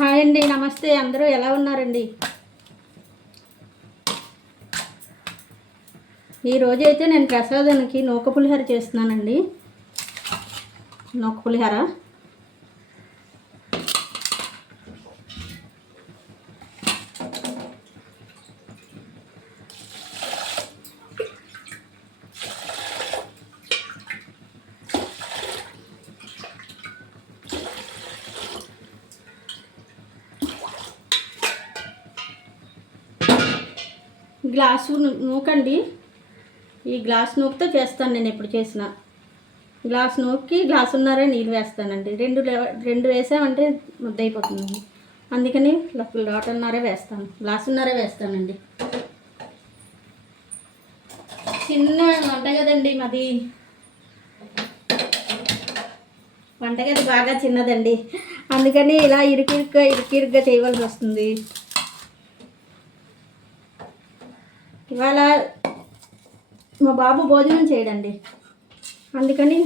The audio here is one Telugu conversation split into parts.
హాయ్ అండి, నమస్తే. అందరూ ఎలా ఉన్నారండి? ఈరోజు అయితే నేను ప్రసాదానికి నూక పులిహోర చేస్తున్నానండి. నూక పులిహోర గ్లాసు నూకండి. ఈ గ్లాస్ నూకుతో చేస్తాను నేను ఎప్పుడు చేసిన. గ్లాస్ నూకి గ్లాసున్నరే నీళ్ళు వేస్తానండి. రెండు వేసామంటే ముద్దయిపోతుందండి. అందుకని లోటన్నరే వేస్తాను, గ్లాసున్నరే వేస్తానండి. చిన్న వంటగదండి మాది. వంటగది బాగా చిన్నదండి, అందుకని ఇలా ఇరుకిరుగ్గా చేయవలసి వస్తుంది. ఇవాళ మా బాబు భోజనం చేయడండి, అందుకని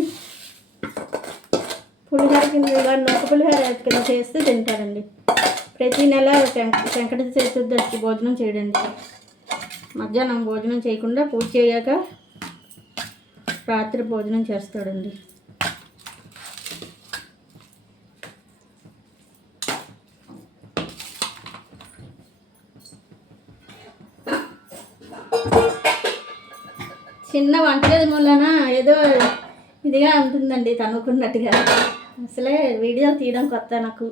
పులిహోర కింద నూక పులిహోర కింద చేస్తే తింటాడండి. ప్రతి నెల వెంకట చతుర్దశి భోజనం చేయడండి. మధ్యాహ్నం భోజనం చేయకుండా పూజ చేయాక రాత్రి భోజనం చేస్తాడండి. చిన్న వంటగది మూలన ఏదో ఇదిగా ఉంటుందండి, తనుకున్నట్టుగా. అసలే వీడియోలు తీయడం కొత్త నాకు.